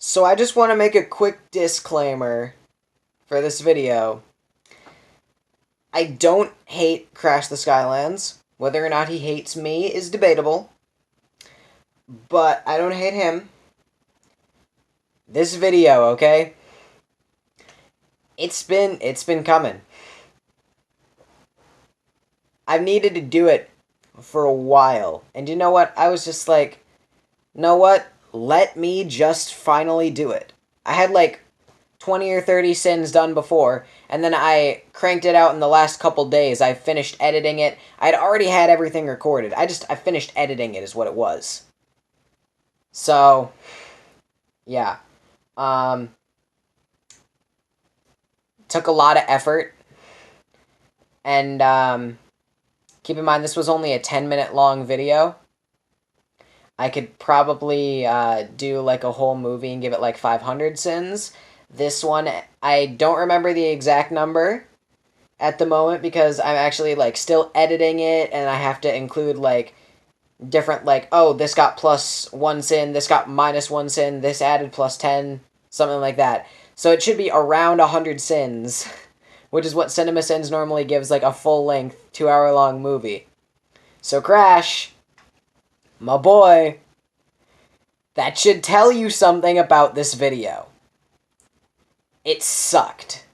So I just want to make a quick disclaimer for this video. I don't hate Crash the Skylands. Whether or not he hates me is debatable. But I don't hate him. This video, okay? It's been coming. I've needed to do it for a while. And you know what? I was just like, you know what? Let me just finally do it. I had like 20 or 30 sins done before, and then I cranked it out in the last couple days. I finished editing it. I'd already had everything recorded. I finished editing it is what it was. So, yeah. Took a lot of effort. And, keep in mind, this was only a 10-minute long video. I could probably do like a whole movie and give it like 500 sins. This one, I don't remember the exact number at the moment because I'm actually like still editing it, and I have to include like different like, oh, this got +1 sin, this got -1 sin, this added +10, something like that. So it should be around 100 sins, which is what CinemaSins normally gives like a full-length 2-hour-long movie. So Crash, my boy, that should tell you something about this video. It sucked.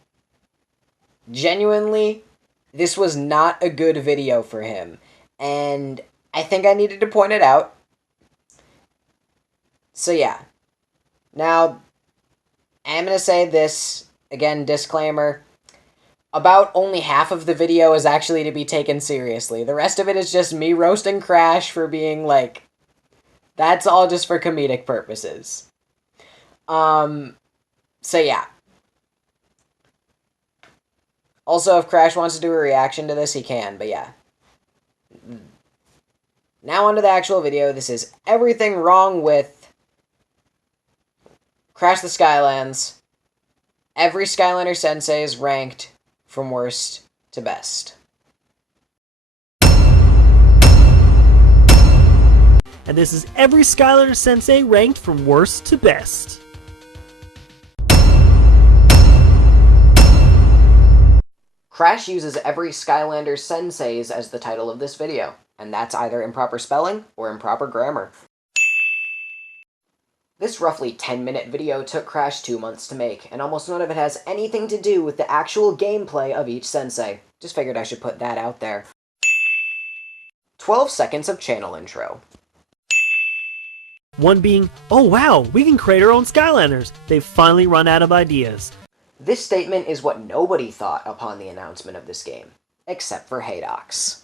Genuinely, this was not a good video for him, and I think I needed to point it out. So yeah. Now, I'm going to say this, again, disclaimer. About only half of the video is actually to be taken seriously. The rest of it is just me roasting Crash for being like, that's all just for comedic purposes. So yeah. Also, if Crash wants to do a reaction to this, he can, but yeah. Now onto the actual video. This is everything wrong with Crash the Skylands. Every Skylander Sensei is ranked from worst to best. And this is every Skylander Sensei ranked from worst to best. Crash uses every Skylander Senseis as the title of this video, and that's either improper spelling or improper grammar. This roughly 10-minute video took Crash 2 months to make, and almost none of it has anything to do with the actual gameplay of each sensei. Just figured I should put that out there. 12 seconds of channel intro. One being, oh wow, we can create our own Skylanders. They've finally run out of ideas. This statement is what nobody thought upon the announcement of this game, except for Haydox.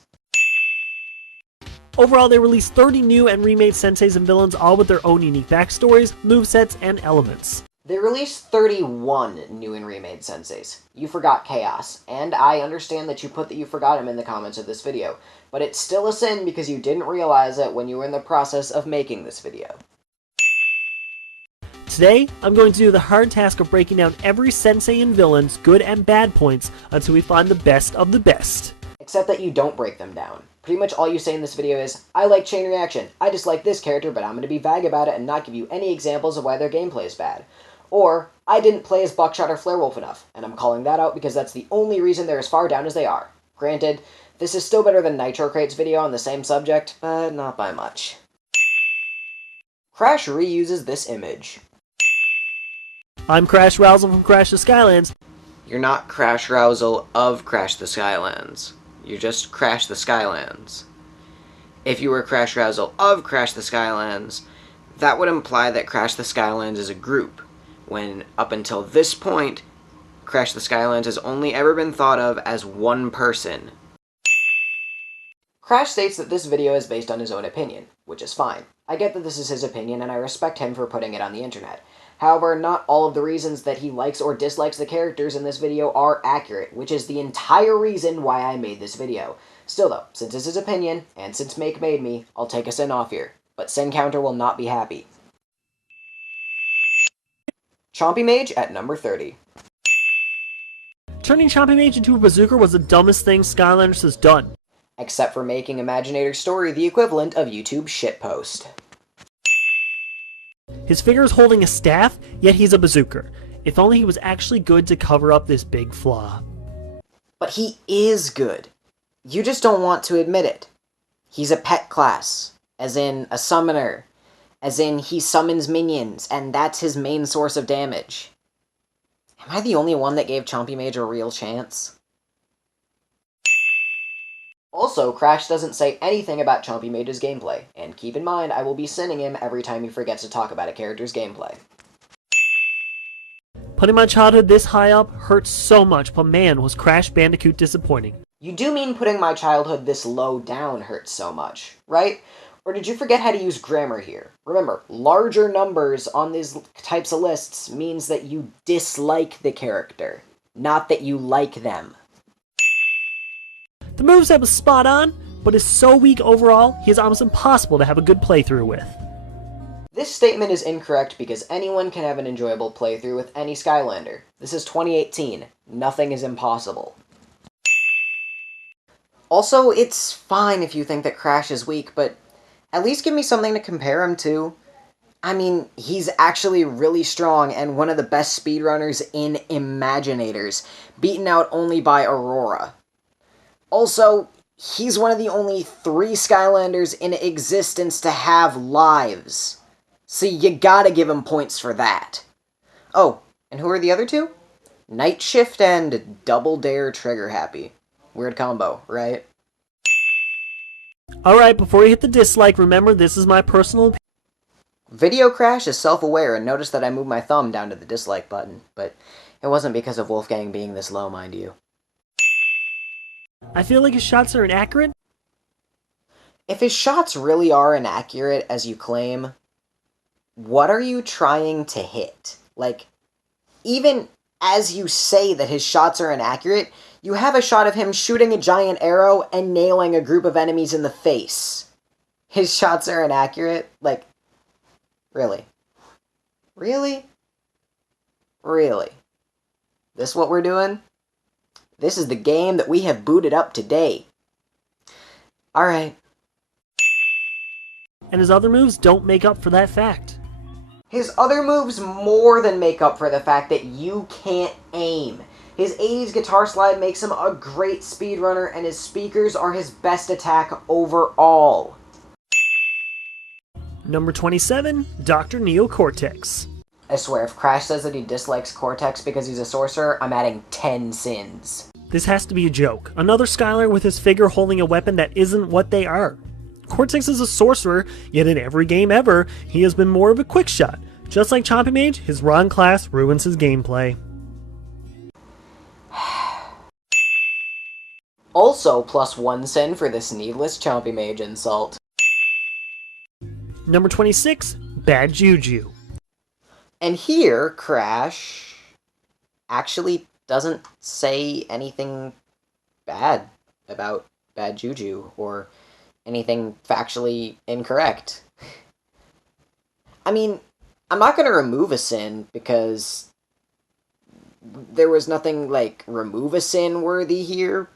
Overall, they released 30 new and remade senseis and villains, all with their own unique backstories, movesets, and elements. They released 31 new and remade senseis. You forgot Chaos, and I understand that you put that you forgot him in the comments of this video, but it's still a sin because you didn't realize it when you were in the process of making this video. Today, I'm going to do the hard task of breaking down every sensei and villain's good and bad points until we find the best of the best. Except that you don't break them down. Pretty much all you say in this video is, I like chain reaction, I dislike this character, but I'm going to be vague about it and not give you any examples of why their gameplay is bad. Or, I didn't play as BUCKSHOT or Flarewolf enough, and I'm calling that out because that's the only reason they're as far down as they are. Granted, this is still better than Nitro Crate's video on the same subject, but not by much. Crash reuses this image. I'm Crash Rousel from Crash the Skylands. You're not Crash Rousel of Crash the Skylands. You're just Crash the Skylands. If you were Crash Rousel of Crash the Skylands, that would imply that Crash the Skylands is a group, when up until this point, Crash the Skylands has only ever been thought of as one person. Crash states that this video is based on his own opinion, which is fine. I get that this is his opinion and I respect him for putting it on the internet. However, not all of the reasons that he likes or dislikes the characters in this video are accurate, which is the entire reason why I made this video. Still though, since it's his opinion, and since Make made me, I'll take a sin off here. But Sin Counter will not be happy. Chompy Mage at number 30. Turning Chompy Mage into a bazooka was the dumbest thing Skylanders has done. Except for making Imaginator's story the equivalent of YouTube's shitpost. His figure is holding a staff, yet he's a bazooker. If only he was actually good to cover up this big flaw. But he is good. You just don't want to admit it. He's a pet class, as in a summoner, as in he summons minions, and that's his main source of damage. Am I the only one that gave Chompy Mage a real chance? Also, Crash doesn't say anything about Chompy Mage's gameplay, and keep in mind I will be sinning him every time he forgets to talk about a character's gameplay. Putting my childhood this high up hurts so much, but man, was Crash Bandicoot disappointing. You do mean putting my childhood this low down hurts so much, right? Or did you forget how to use grammar here? Remember, larger numbers on these types of lists means that you dislike the character, not that you like them. The moveset was spot on, but is so weak overall, he is almost impossible to have a good playthrough with. This statement is incorrect because anyone can have an enjoyable playthrough with any Skylander. This is 2018. Nothing is impossible. Also, it's fine if you think that Crash is weak, but at least give me something to compare him to. I mean, he's actually really strong and one of the best speedrunners in Imaginators, beaten out only by Aurora. Also, he's one of the only 3 Skylanders in existence to have lives. So you gotta give him points for that. Oh, and who are the other 2? Night Shift and Double Dare Trigger Happy. Weird combo, right? Alright, before you hit the dislike, remember this is my personal opinion. Video Crash is self-aware and noticed that I moved my thumb down to the dislike button, but it wasn't because of Wolfgang being this low, mind you. I feel like his shots are inaccurate. If his shots really are inaccurate, as you claim, what are you trying to hit? Like, even as you say that his shots are inaccurate, you have a shot of him shooting a giant arrow and nailing a group of enemies in the face. His shots are inaccurate? Like, really? Really? Really? This what we're doing? This is the game that we have booted up today. Alright. And his other moves don't make up for that fact. His other moves more than make up for the fact that you can't aim. His 80s guitar slide makes him a great speedrunner, and his speakers are his best attack overall. Number 27, Dr. Neocortex. I swear, if Crash says that he dislikes Cortex because he's a sorcerer, I'm adding 10 sins. This has to be a joke. Another Skylar with his figure holding a weapon that isn't what they are. Cortex is a sorcerer, yet in every game ever, he has been more of a quick shot. Just like Chompy Mage, his wrong class ruins his gameplay. Also, +1 sin for this needless Chompy Mage insult. Number 26, Bad Juju. And here, Crash actually doesn't say anything bad about Bad Juju, or anything factually incorrect. I mean, I'm not going to remove a sin, because there was nothing, like, remove a sin worthy here.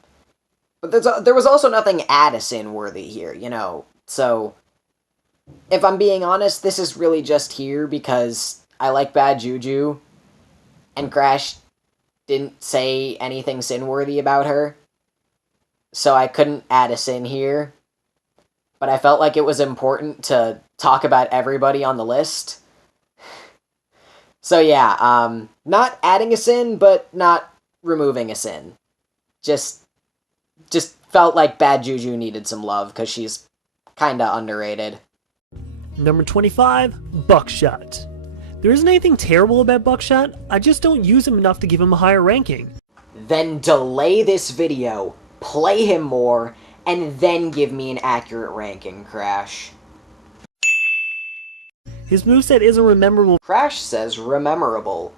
But there was also nothing add a sin worthy here, you know. So, if I'm being honest, this is really just here because I like Bad Juju, and Crash didn't say anything sin-worthy about her. So I couldn't add a sin here. But I felt like it was important to talk about everybody on the list. So yeah, not adding a sin, but not removing a sin. Just felt like Bad Juju needed some love, because she's kinda underrated. Number 25, BUCKSHOT. There isn't anything terrible about BUCKSHOT, I just don't use him enough to give him a higher ranking. Then delay this video, play him more, and then give me an accurate ranking, Crash. His moveset isn't memorable. Crash says rememberable.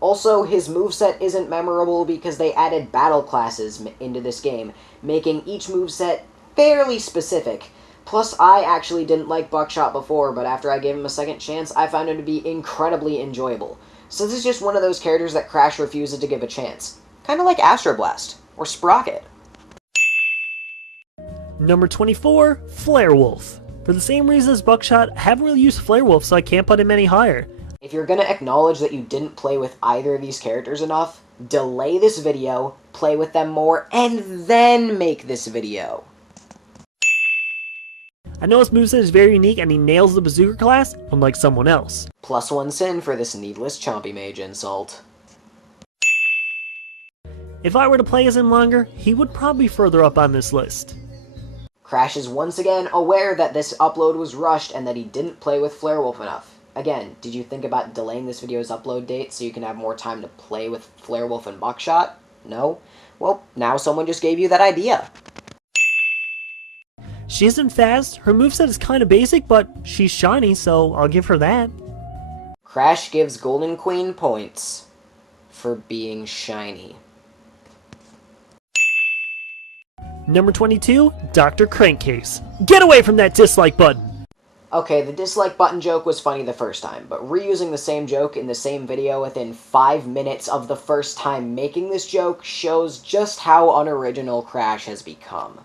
Also, his moveset isn't memorable because they added battle classes into this game, making each moveset fairly specific. Plus, I actually didn't like BUCKSHOT before, but after I gave him a second chance, I found him to be incredibly enjoyable. So this is just one of those characters that Crash refuses to give a chance. Kinda like Astroblast, or Sprocket. Number 24, Flarewolf. For the same reason as Buckshot, I haven't really used Flare Wolf, so I can't put him any higher. If you're gonna acknowledge that you didn't play with either of these characters enough, delay this video, play with them more, and then make this video. I know his moveset is very unique and he nails the Bazooka class, unlike someone else. +1 sin for this needless Chompy Mage insult. If I were to play as him longer, he would probably be further up on this list. Crash is once again aware that this upload was rushed and that he didn't play with Flare Wolf enough. Again, did you think about delaying this video's upload date so you can have more time to play with Flare Wolf and BUCKSHOT? No? Well, now someone just gave you that idea. She isn't fast, her moveset is kinda basic, but she's shiny, so I'll give her that. Crash gives Golden Queen points for being shiny. Number 22, Dr. Crankcase. Get away from that dislike button! Okay, the dislike button joke was funny the first time, but reusing the same joke in the same video within 5 minutes of the first time making this joke shows just how unoriginal Crash has become.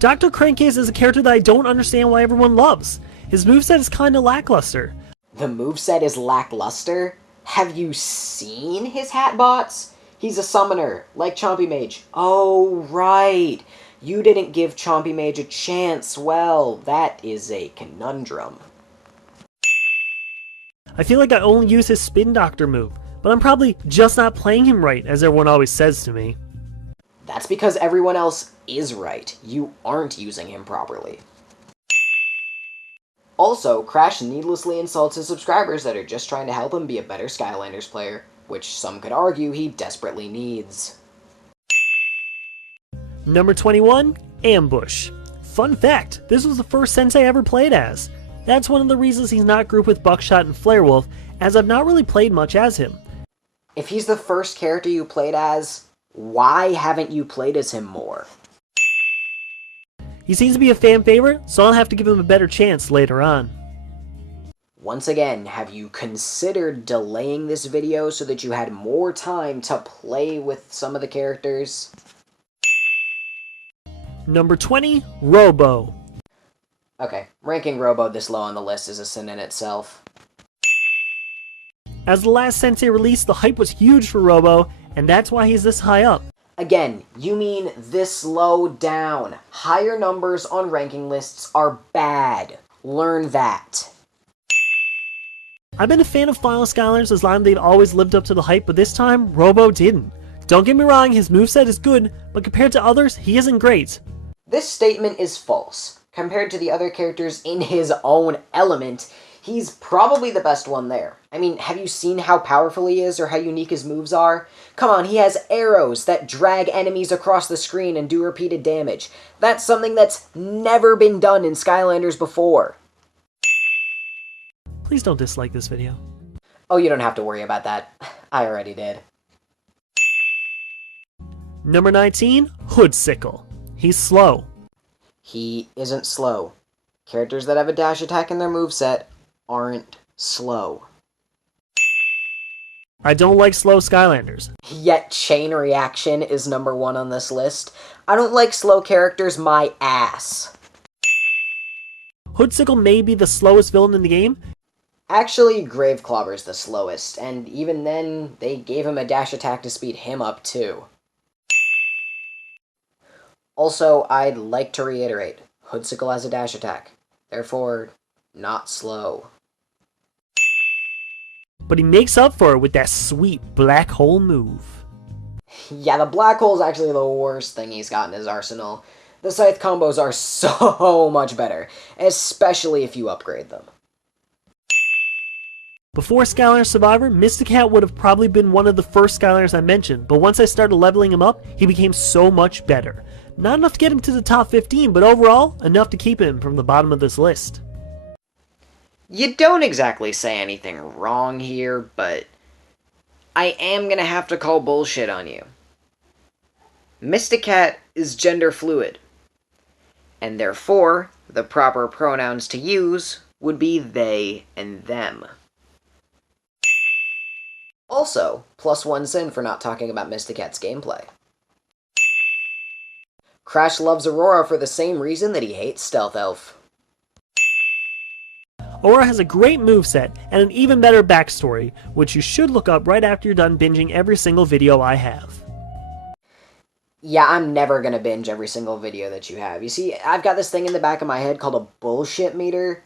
Dr. Crankcase is a character that I don't understand why everyone loves. His moveset is kinda lackluster. The moveset is lackluster? Have you seen his hatbots? He's a summoner, like Chompy Mage. Oh, right. You didn't give Chompy Mage a chance. Well, that is a conundrum. I feel like I only use his Spin Doctor move, but I'm probably just not playing him right, as everyone always says to me. That's because everyone else is right. You aren't using him properly. Also, Crash needlessly insults his subscribers that are just trying to help him be a better Skylanders player, which some could argue he desperately needs. Number 21, Ambush. Fun fact, this was the first Sensei I ever played as. That's one of the reasons he's not grouped with Buckshot and Flare Wolf, as I've not really played much as him. If he's the first character you played as, why haven't you played as him more? He seems to be a fan favorite, so I'll have to give him a better chance later on. Once again, have you considered delaying this video so that you had more time to play with some of the characters? Number 20, Robo. Okay, ranking Robo this low on the list is a sin in itself. As the last Sensei release, the hype was huge for Robo, and that's why he's this high up. Again, you mean this low down. Higher numbers on ranking lists are bad. Learn that. I've been a fan of Final Skylanders as long as they've always lived up to the hype, but this time, Robo didn't. Don't get me wrong, his moveset is good, but compared to others, he isn't great. This statement is false. Compared to the other characters in his own element, he's probably the best one there. I mean, have you seen how powerful he is or how unique his moves are? Come on, he has arrows that drag enemies across the screen and do repeated damage. That's something that's never been done in Skylanders before. Please don't dislike this video. Oh, you don't have to worry about that. I already did. Number 19, Hoodsickle. He's slow. He isn't slow. Characters that have a dash attack in their moveset aren't slow. I don't like slow Skylanders. Yet Chain Reaction is number 1 on this list. I don't like slow characters my ass. Hoodsickle may be the slowest villain in the game. Actually, Graveclobber's the slowest, and even then, they gave him a dash attack to speed him up too. Also, I'd like to reiterate, Hoodsickle has a dash attack, therefore, not slow. But he makes up for it with that sweet black hole move. Yeah, the black hole's actually the worst thing he's got in his arsenal. The scythe combos are so much better, especially if you upgrade them. Before Skylanders Survivor, Mysticat would have probably been one of the first Skylanders I mentioned, but once I started leveling him up, he became so much better. Not enough to get him to the top 15, but overall, enough to keep him from the bottom of this list. You don't exactly say anything wrong here, but I am gonna have to call bullshit on you. Mysticat is gender fluid, and therefore, the proper pronouns to use would be they and them. Also, +1 sin for not talking about Mysticat's gameplay. Crash loves Aurora for the same reason that he hates Stealth Elf. Aurora has a great moveset and an even better backstory, which you should look up right after you're done binging every single video I have. Yeah, I'm never gonna binge every single video that you have. You see, I've got this thing in the back of my head called a bullshit meter,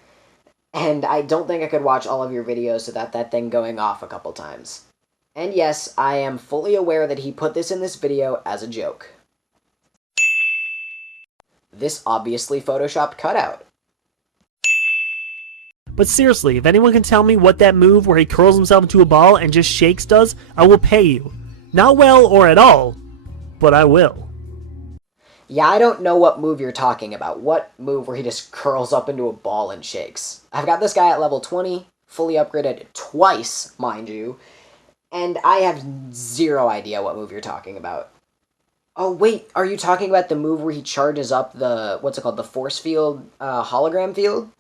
and I don't think I could watch all of your videos without that thing going off a couple times. And yes, I am fully aware that he put this in this video as a joke. This obviously photoshopped cutout. But seriously, if anyone can tell me what that move where he curls himself into a ball and just shakes does, I will pay you. Not well or at all, but I will. Yeah, I don't know what move you're talking about. What move where he just curls up into a ball and shakes? I've got this guy at level 20, fully upgraded twice, mind you, and I have zero idea what move you're talking about. Oh, wait, are you talking about the move where he charges up the, what's it called, the force field, hologram field?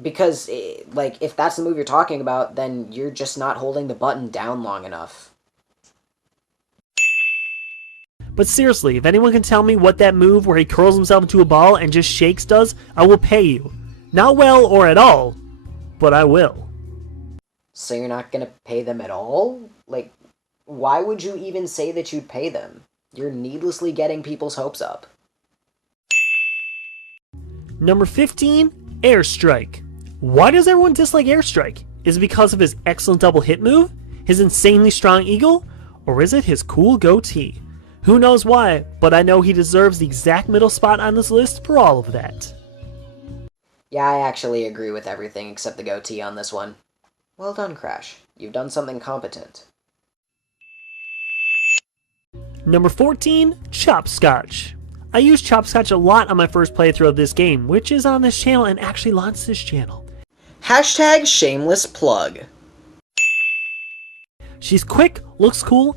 Because, like, if that's the move you're talking about, then you're just not holding the button down long enough. But seriously, if anyone can tell me what that move where he curls himself into a ball and just shakes does, I will pay you. Not well or at all, but I will. So you're not gonna pay them at all? Like, why would you even say that you'd pay them? You're needlessly getting people's hopes up. Number 15, Airstrike. Why does everyone dislike Airstrike? Is it because of his excellent double hit move? His insanely strong eagle? Or is it his cool goatee? Who knows why, but I know he deserves the exact middle spot on this list for all of that. Yeah, I actually agree with everything except the goatee on this one. Well done, Crash. You've done something competent. Number 14, Chopscotch. I used Chopscotch a lot on my first playthrough of this game, which is on this channel and actually launched this channel. Hashtag shameless plug. She's quick, looks cool.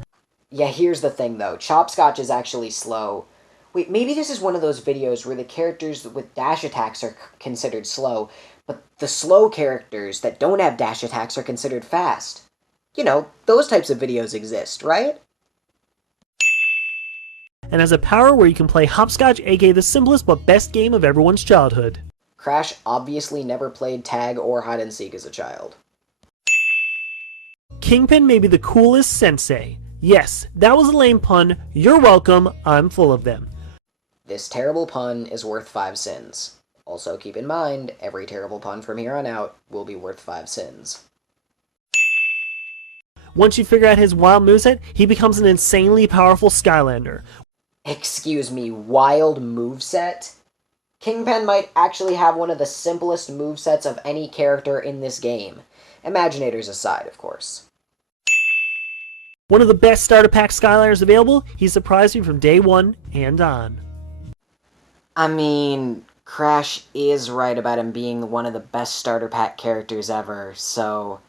Yeah, here's the thing though. Chopscotch is actually slow. Wait, maybe this is one of those videos where the characters with dash attacks are considered slow, but the slow characters that don't have dash attacks are considered fast. You know, those types of videos exist, right? And has a power where you can play hopscotch, aka the simplest but best game of everyone's childhood. Crash obviously never played tag or hide and seek as a child. Kingpin may be the coolest sensei. Yes, that was a lame pun. You're welcome. I'm full of them. This terrible pun is worth 5 sins. Also keep in mind, every terrible pun from here on out will be worth 5 sins. Once you figure out his wild moveset, he becomes an insanely powerful Skylander. Excuse me, wild moveset? Kingpin might actually have one of the simplest movesets of any character in this game. Imaginators aside, of course. One of the best starter pack Skylanders available, he surprised me from day one and on. I mean, Crash is right about him being one of the best starter pack characters ever, so...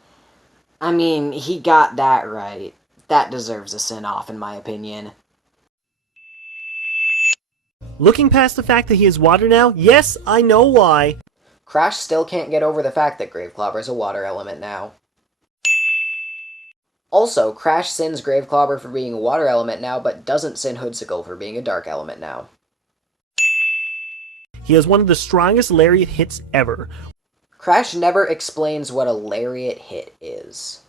I mean, he got that right. That deserves a sin off, in my opinion. Looking past the fact that he is water now, yes, I know why. Crash still can't get over the fact that Graveclobber is a water element now. Also, Crash sins Graveclobber for being a water element now, but doesn't sin Hoodsicle for being a dark element now. He has one of the strongest lariat hits ever. Crash never explains what a lariat hit is.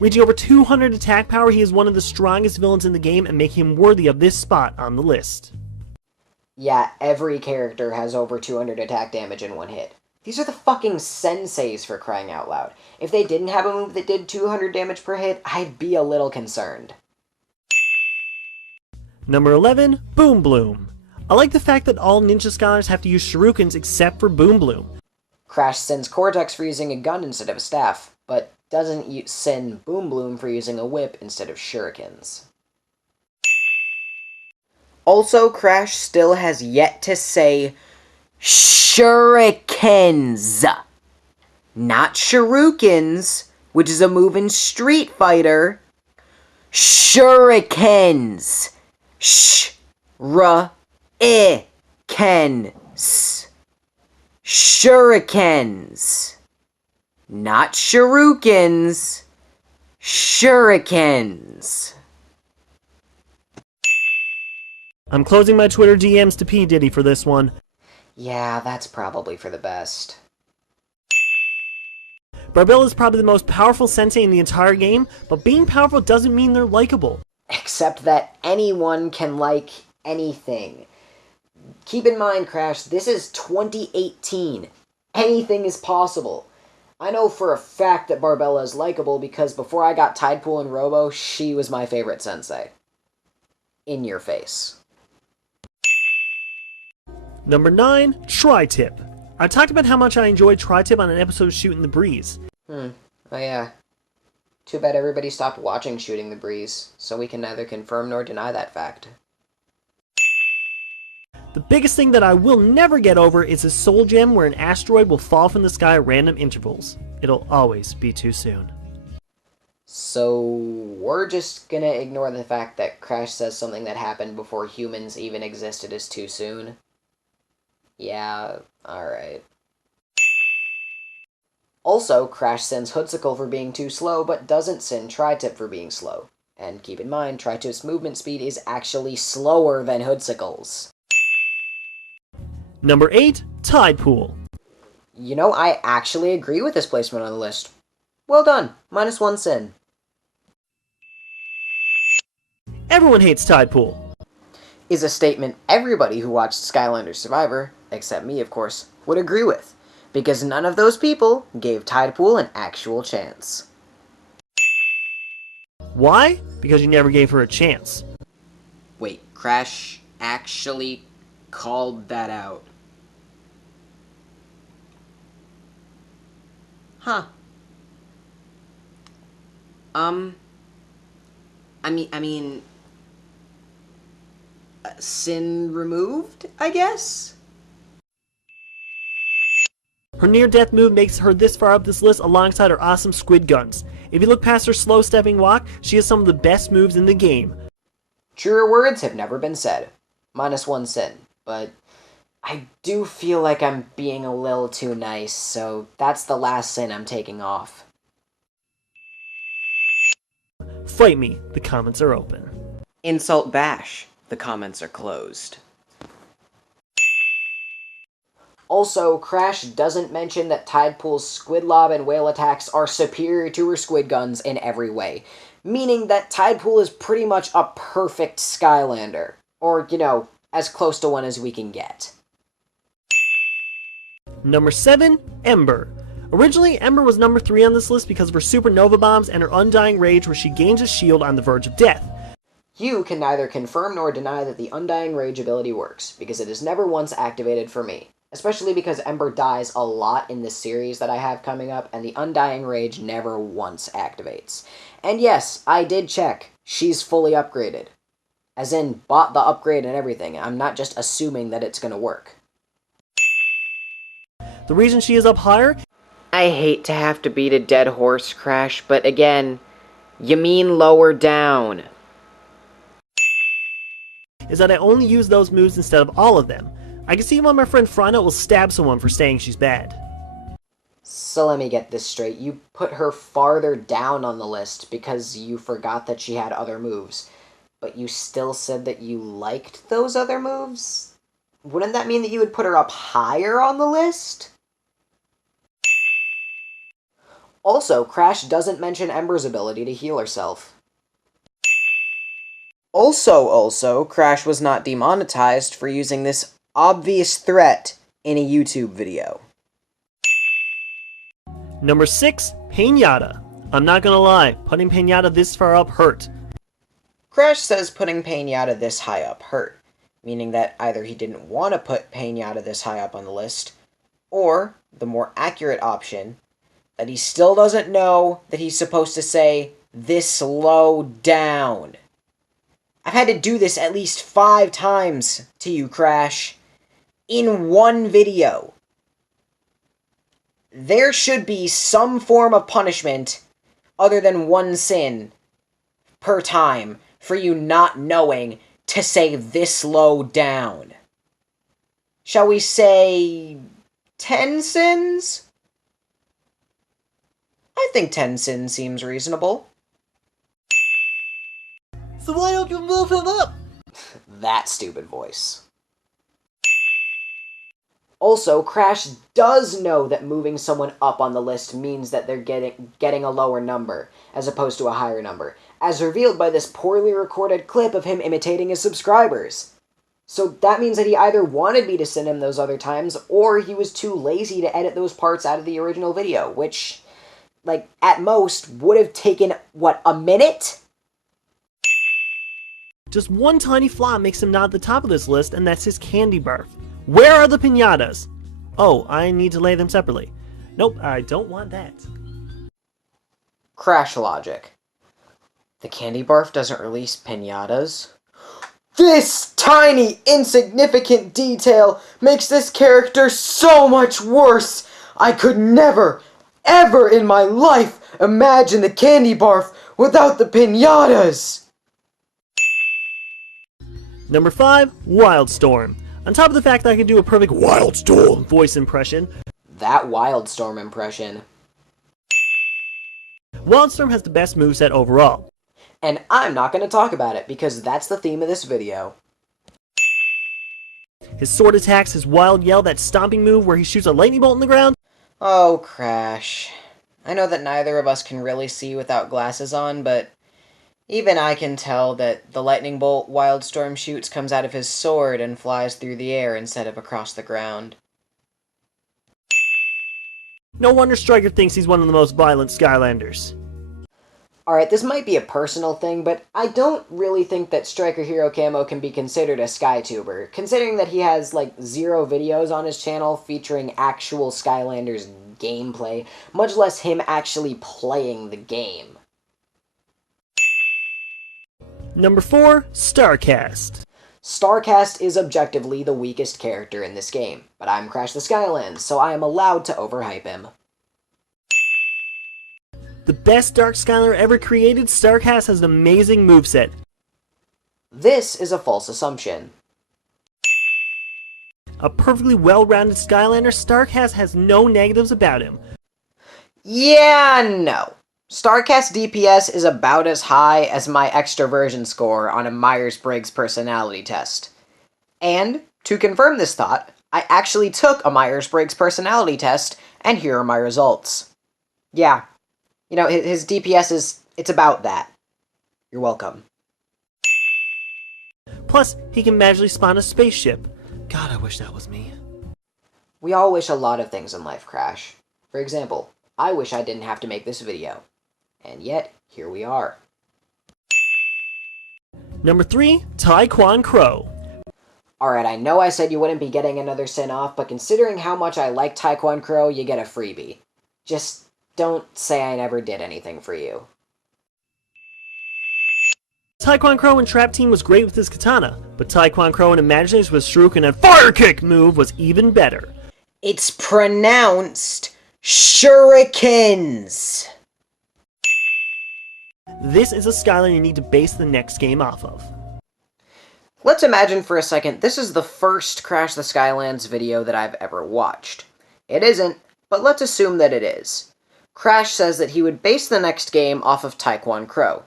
Reaching over 200 attack power, he is one of the strongest villains in the game and making him worthy of this spot on the list. Yeah, every character has over 200 attack damage in one hit. These are the fucking Senseis, for crying out loud. If they didn't have a move that did 200 damage per hit, I'd be a little concerned. Number 11, Boom Bloom. I like the fact that all Ninja Scholars have to use shurikens except for Boom Bloom. Crash sins Cortex for using a gun instead of a staff, but doesn't sin Boom Bloom for using a whip instead of shurikens. Also, Crash still has yet to say shurikens, not shurikens, which is a move in Street Fighter. Shurikens. Shurikens. Shurikens. Not shurikens. Shurikens. I'm closing my Twitter DMs to P. Diddy for this one. Yeah, that's probably for the best. Barbell is probably the most powerful sensei in the entire game, but being powerful doesn't mean they're likable. Except that anyone can like anything. Keep in mind, Crash, this is 2018. Anything is possible. I know for a fact that Barbella is likable because before I got Tidepool and Robo, she was my favorite sensei. In your face. Number 9, Tri-Tip. I talked about how much I enjoyed Tri-Tip on an episode of Shooting the Breeze. Oh yeah. Too bad everybody stopped watching Shooting the Breeze, so we can neither confirm nor deny that fact. The biggest thing that I will never get over is a soul gem where an asteroid will fall from the sky at random intervals. It'll always be too soon. So, we're just gonna ignore the fact that Crash says something that happened before humans even existed is too soon? Yeah, alright. Also, Crash sins Hoodsicle for being too slow, but doesn't sin Tri-Tip for being slow. And keep in mind, Tri-Tip's movement speed is actually slower than Hoodsicle's. Number 8, Tidepool. You know, I actually agree with this placement on the list. Well done, -1 sin. Everyone hates Tidepool. Is a statement everybody who watched Skylanders Survivor, except me of course, would agree with. Because none of those people gave Tidepool an actual chance. Why? Because you never gave her a chance. Wait, Crash actually called that out. Huh. I mean, sin removed, I guess? Her near-death move makes her this far up this list alongside her awesome squid guns. If you look past her slow-stepping walk, she has some of the best moves in the game. Truer words have never been said. -1 sin, but I do feel like I'm being a little too nice, so that's the last sin I'm taking off. Fight me, the comments are open. Insult Bash, the comments are closed. Also, Crash doesn't mention that Tidepool's Squid Lob and Whale attacks are superior to her Squid Guns in every way, meaning that Tidepool is pretty much a perfect Skylander. Or, you know, as close to one as we can get. Number 7, Ember. Originally, Ember was number 3 on this list because of her supernova bombs and her undying rage where she gains a shield on the verge of death. You can neither confirm nor deny that the Undying Rage ability works, because it is never once activated for me. Especially because Ember dies a lot in this series that I have coming up, and the Undying Rage never once activates. And yes, I did check. She's fully upgraded. As in, bought the upgrade and everything. I'm not just assuming that it's gonna work. The reason she is up higher... I hate to have to beat a dead horse, Crash, but again, you mean lower down. is that I only use those moves instead of all of them. I can see why my friend Frana will stab someone for saying she's bad. So let me get this straight. You put her farther down on the list because you forgot that she had other moves. But you still said that you liked those other moves? Wouldn't that mean that you would put her up higher on the list? Also, Crash doesn't mention Ember's ability to heal herself. Also, Crash was not demonetized for using this obvious threat in a YouTube video. Number 6, Pinata. I'm not gonna lie, putting Pinata this far up hurt. Crash says putting Pinata this high up hurt, meaning that either he didn't want to put Pinata this high up on the list, or, the more accurate option, that he still doesn't know that he's supposed to say, this low down. I've had to do this at least 5 times to you, Crash, in one video. There should be some form of punishment other than 1 sin per time for you not knowing to say this low down. Shall we say 10 sins? I think 10 sins seems reasonable. So why don't you move him up? that stupid voice. Also, Crash does know that moving someone up on the list means that they're getting a lower number, as opposed to a higher number, as revealed by this poorly recorded clip of him imitating his subscribers. So that means that he either wanted me to send him those other times, or he was too lazy to edit those parts out of the original video, which, like, at most, would have taken, what, a minute? Just one tiny flaw makes him not at the top of this list, and that's his candy barf. Where are the piñatas? Oh, I need to lay them separately. Nope, I don't want that. Crash logic. The candy barf doesn't release piñatas? This tiny, insignificant detail makes this character so much worse! I could never, ever in my life imagine the candy barf without the piñatas! Number 5, Wildstorm. On top of the fact that I can do a perfect Wildstorm voice impression, That Wildstorm impression. Wildstorm has the best moveset overall. And I'm not going to talk about it, because that's the theme of this video. His sword attacks, his wild yell, that stomping move where he shoots a lightning bolt in the ground. Oh, Crash. I know that neither of us can really see without glasses on, but even I can tell that the lightning bolt Wildstorm shoots comes out of his sword and flies through the air instead of across the ground. No wonder Striker thinks he's one of the most violent Skylanders. Alright, this might be a personal thing, but I don't really think that Striker Hero Camo can be considered a SkyTuber, considering that he has, like, 0 videos on his channel featuring actual Skylanders gameplay, much less him actually playing the game. Number 4, Starcast. Starcast is objectively the weakest character in this game, but I'm CrashTheSkylands, so I am allowed to overhype him. The best Dark Skylander ever created, Starcast has an amazing moveset. This is a false assumption. A perfectly well-rounded Skylander, Starcast has no negatives about him. Yeah, no. Starcast DPS is about as high as my extroversion score on a Myers-Briggs personality test. And, to confirm this thought, I actually took a Myers-Briggs personality test, and here are my results. Yeah. You know, his DPS it's about that. You're welcome. Plus, he can magically spawn a spaceship. God, I wish that was me. We all wish a lot of things in life, Crash. For example, I wish I didn't have to make this video. And yet, here we are. Number 3, Taekwon Crow. Alright, I know I said you wouldn't be getting another sin off, but considering how much I like Taekwon Crow, you get a freebie. Just don't say I never did anything for you. Taekwon Crow in Trap Team was great with his katana, but Taekwon Crow in Imagination with Shuriken and Fire Kick move was even better. It's pronounced shurikens! This is a Skylander you need to base the next game off of. Let's imagine for a second this is the first Crash the Skylands video that I've ever watched. It isn't, but let's assume that it is. Crash says that he would base the next game off of Taekwon Crow.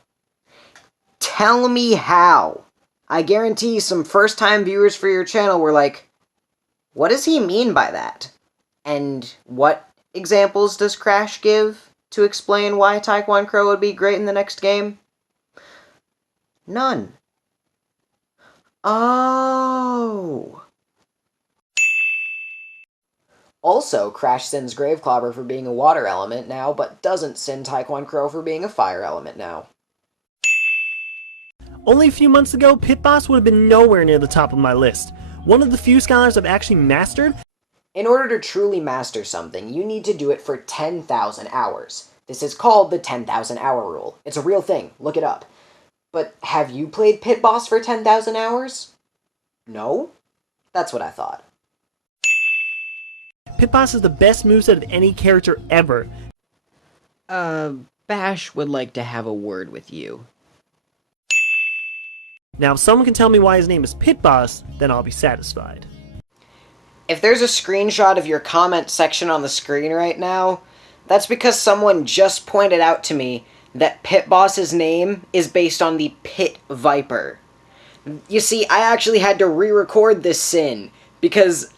Tell me how. I guarantee some first-time viewers for your channel were like, what does he mean by that? And what examples does Crash give to explain why Taekwon Crow would be great in the next game? None. Oh. Also, Crash sins Graveclobber for being a water element now, but doesn't sin Taekwon Crow for being a fire element now. Only a few months ago, Pit Boss would have been nowhere near the top of my list. One of the few Skylanders I've actually mastered. In order to truly master something, you need to do it for 10,000 hours. This is called the 10,000 hour rule. It's a real thing, look it up. But have you played Pit Boss for 10,000 hours? No? That's what I thought. Pit Boss is the best moveset of any character ever. Bash would like to have a word with you. Now, if someone can tell me why his name is Pit Boss, then I'll be satisfied. If there's a screenshot of your comment section on the screen right now, that's because someone just pointed out to me that Pit Boss's name is based on the Pit Viper. You see, I actually had to re-record this sin, because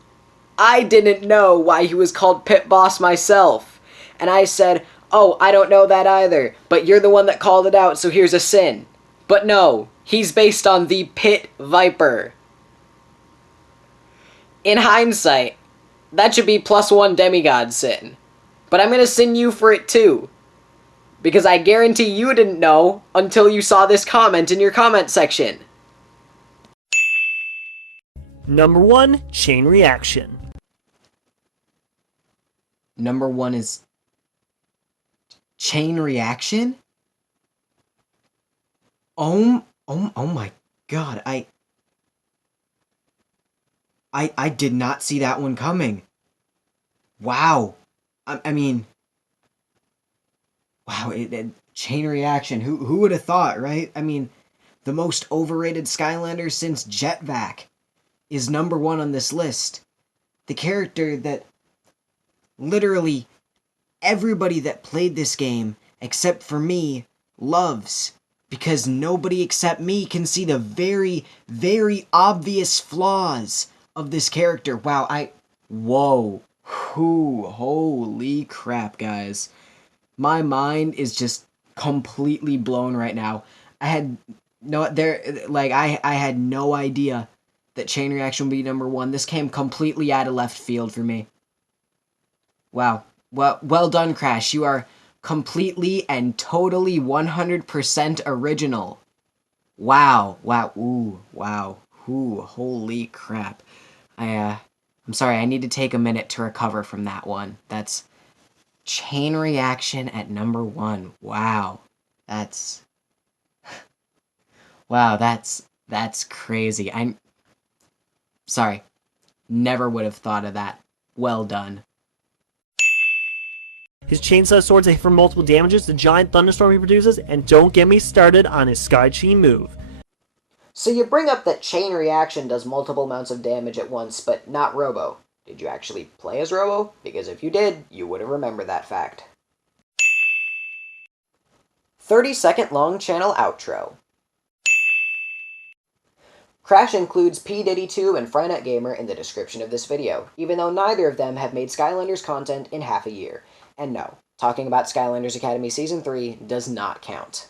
I didn't know why he was called Pit Boss myself. And I said, oh, I don't know that either, but you're the one that called it out, so here's a sin. But no, he's based on the Pit Viper. In hindsight, that should be +1 demigod sin. But I'm gonna sin you for it too. Because I guarantee you didn't know until you saw this comment in your comment section. Number 1, Chain Reaction. Number 1 is Chain Reaction? Oh my god, I did not see that one coming. Wow. I mean, wow, Chain Reaction, who would have thought, right? I mean, the most overrated Skylander since Jetvac is number 1 on this list. The character that literally everybody that played this game, except for me, loves. Because nobody except me can see the very, very obvious flaws of this character. Wow, whoa. Holy crap, guys. My mind is just completely blown right now. I had no idea that Chain Reaction would be number 1. This came completely out of left field for me. Wow. Well done, Crash. You are completely and totally 100% original. Wow. Ooh, wow. Ooh, holy crap. I'm sorry, I need to take a minute to recover from that one. That's Chain Reaction at number 1. Wow. Wow, that's crazy. I'm sorry. Never would have thought of that. Well done. His chainsaw swords hit for multiple damages, the giant thunderstorm he produces, and don't get me started on his Sky Chi move. So you bring up that Chain Reaction does multiple amounts of damage at once, but not Robo. Did you actually play as Robo? Because if you did, you would have remembered that fact. 30-second long channel outro. Crash includes P. Diddy 2 and Frynet Gamer in the description of this video, even though neither of them have made Skylanders content in half a year. And no, talking about Skylanders Academy Season 3 does not count.